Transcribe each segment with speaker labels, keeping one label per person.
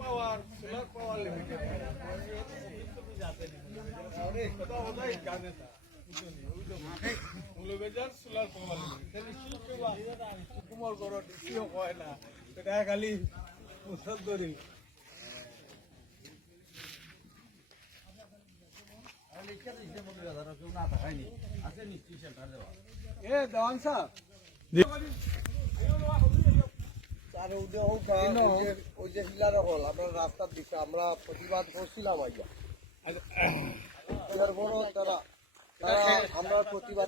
Speaker 1: পাওয়ার solar power limited কথা ওটাই জানে কয় না সেটা খালি মুসলদরি এ দেওয়ান সাহেব
Speaker 2: ওই যে হিলারে হল, আমরা রাস্তার দিকে, আমরা প্রতিবাদ করছিলাম আইয়া এর তারা তারা আমরা প্রতিবাদ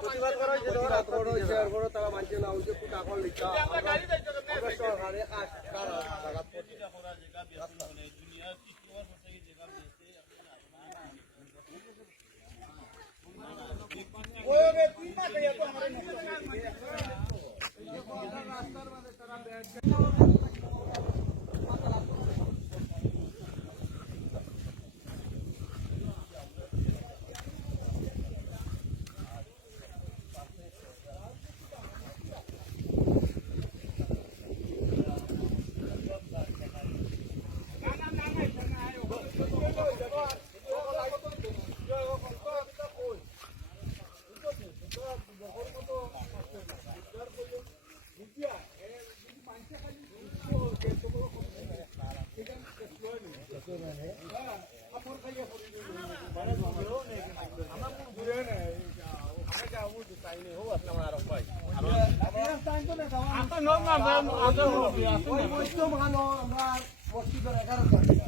Speaker 2: প্রতিবাদ করা হয়েছে প্রতিবাদ করা হয়েছে এর তারা মানছে না ওই যে একটু টাকা লিখা আমরা সরকারে কাজ করা ভালো আমরা মসজিদের এগারো টাকা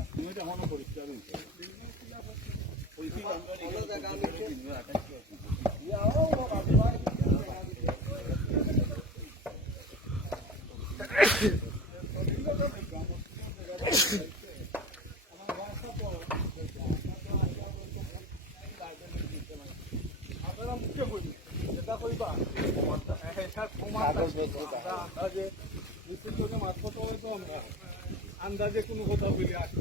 Speaker 1: আপনারা মুখে করি যেটা কইবা এটা প্রমাণ আছে। আমরা আন্দাজে হয়তো আমরা আন্দাজে কোনো কথা বলি আসি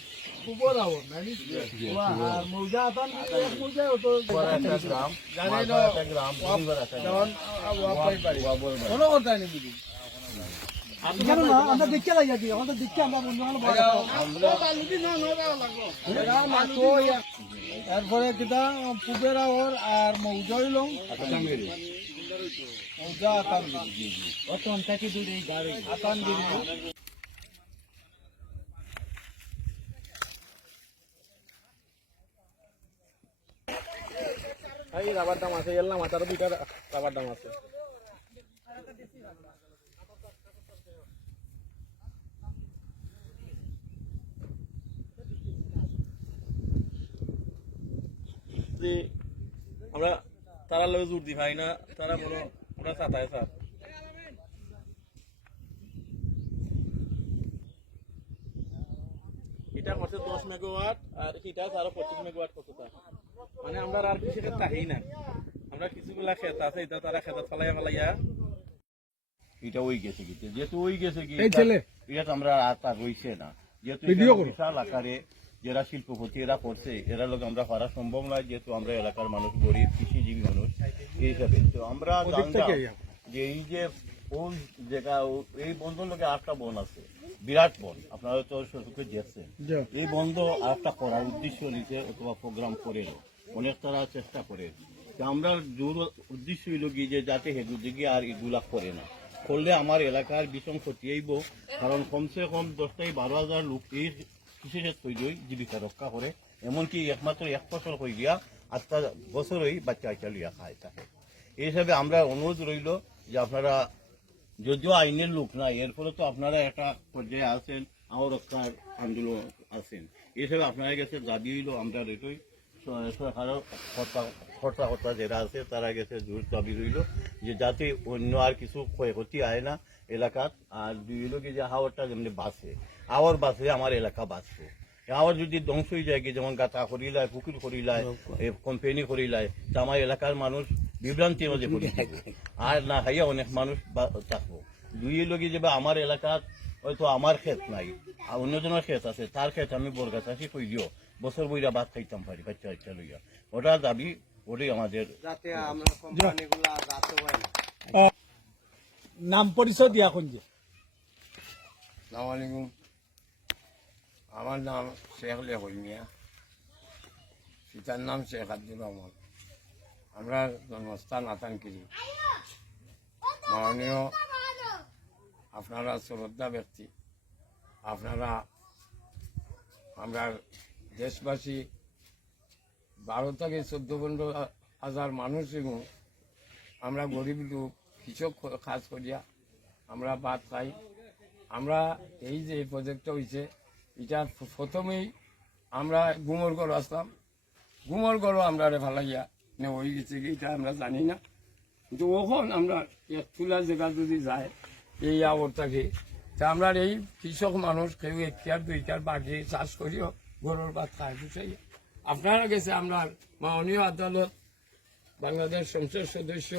Speaker 2: আমরা দেখতে লাগে দিই আমাদের দেখতে আমরা বন্ধু এরপরে কিটা পুবেরা ওর আর মৌজা হইল মৌজা আতানগিরি অতন থেকে দূরে গাড়ি? আতানগিরি
Speaker 3: রাবার দাম আছে এলাম মাথার দুইটা রাবার দাম আছে। আমরা তারা লোক জোর দি ভাই না? তারা মনে আমরা সাতায় স্যার এটা করছে দশ মেগাওয়াট, আর এটা আরও পঁচিশ মেগাওয়াট কত তা মানে আমরা আর কিছু না। আমরা কিছুগুলা ক্ষেত আছে এটা তারা ক্ষেত ফলাইয়া ফলাইয়া।
Speaker 4: এটা ওই গেছে কি? যেহেতু ওই গেছে কি এটা আমরা আর তার রইছে না। যেহেতু। বিশাল আকারে যারা শিল্পপতি এরা করছে এরা লোক আমরা পারা সম্ভব নয় যেহেতু আমরা এলাকার মানুষ গরিব কৃষিজীবী মানুষ এই হিসাবে। তো আমরা জানতাম যে এই যে কোন জায়গা এই বন্ধুর লোকে আটটা বন আছে বিরাট বন। আপনারা তো সুযোগে যেতেছেন এই বন্ধ আরেকটা করার উদ্দেশ্য নিতে অথবা প্রোগ্রাম করে অনেক তারা চেষ্টা করে। তো আমরা জোর উদ্দেশ্য হইল কি যে যাতে হেদু দিকে আর এগুলা করে না। করলে আমার এলাকার বিষম ক্ষতি হইব, কারণ কমসে কম দশ থেকে বারো হাজার লোক এই কৃষিক্ষেত্র তৈরি জীবিকা রক্ষা করে, এমনকি একমাত্র এক ফসল হয়ে গিয়া আটটা বছরই বাচ্চা বাচ্চা লিয়া খায় থাকে। এই হিসাবে আমরা অনুরোধ রইল যে আপনারা, যদিও আইনের লোক নাই এরপরে তো আপনারা একটা পর্যায়ে আছেন আমার রক্ষার আন্দোলন আছেন। এসব আপনারা গেছে দাবি হইল আমরা এটাই কর্তা- কর্তা কর্তা যারা আছে, তারা গেছে জোর দাবি রইল যে যাতে অন্য আর কিছু ক্ষয়ক্ষতি আয় না এলাকাত আর দুই হইল কি যে হাওয়ারটা যেমনি বাঁচে আওয়ার বাঁচলে আমার এলাকা বাঁচবো আবার যদি ধ্বংস হয়ে যায়, কি যেমন গাতা করিলায় পুকুর করিলায় কোম্পানি করিলায় তা আমার এলাকার মানুষ বিভ্রান্তির মধ্যে পড়ে আর না খাইয়া অনেক মানুষ থাকব। দুই লগে যে আমার এলাকাত হয়তো আমার ক্ষেত নাই, আর অন্যজনের ক্ষেত আছে, তার ক্ষেত আমি বরগাছাসি কই দিও বছর বইরা ভাত খাইতাম পারি বাচ্চা বাচ্চা লইয়া। ওটা দাবি ওটাই আমাদের
Speaker 2: যাতে আমরা কোম্পানিগুলা যাতে হয় না।
Speaker 1: নাম পরিচয় দিয়া কোন যে।
Speaker 5: আমার নাম শেখ লেহুল মিয়া পিতার নাম শেখ আব্দুর রহমান। আমরা জন্মস্থান আতানকিরি। মাননীয় আপনারা শ্রদ্ধা ব্যক্তি। আপনারা আমরা দেশবাসী, বারো থেকে চোদ্দ পনেরো হাজার মানুষ এবং আমরা গরিব লোক, কৃষক কাজ করিয়া আমরা ভাত খাই। আমরা এই যে প্রজেক্টটা হয়েছে এটা প্রথমেই আমরা গুমর গড় আসলাম গুমর গড় আমরা ফালাইয়া নে হয়ে গেছে, এটা আমরা জানি না। কিন্তু ওখন আমরা এক তুলা জায়গা যদি যায়, এই আবরটাকে তা আমরা এই কৃষক মানুষ কেউ এক কেয়ার দুই কেয়ার বাকি চাষ করিও গরুর ভাত খায় বুঝাই আপনারা গেছে আমরা মাননীয় আদালত, বাংলাদেশ সংসদ সদস্য,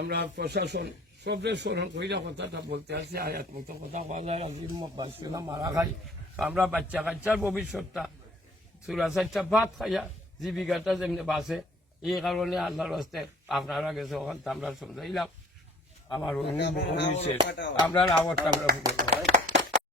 Speaker 5: আমরা প্রশাসন, সবের স্মরণ কইরা কথাটা বলতে আসি আয়াত মতো কথা বলা যায়, আজি বাঁচছে না মারা খাই আমরা বাচ্চা কাচ্চার ভবিষ্যৎটা চুরা চারটা ভাত খাইয়া জীবিকাটা যেমনি বাঁচে, এই কারণে আল্লাহর হস্তে আপনারা গেছে ওখান আমরা সমঝাইলাম আমার আমরা আবার আমরা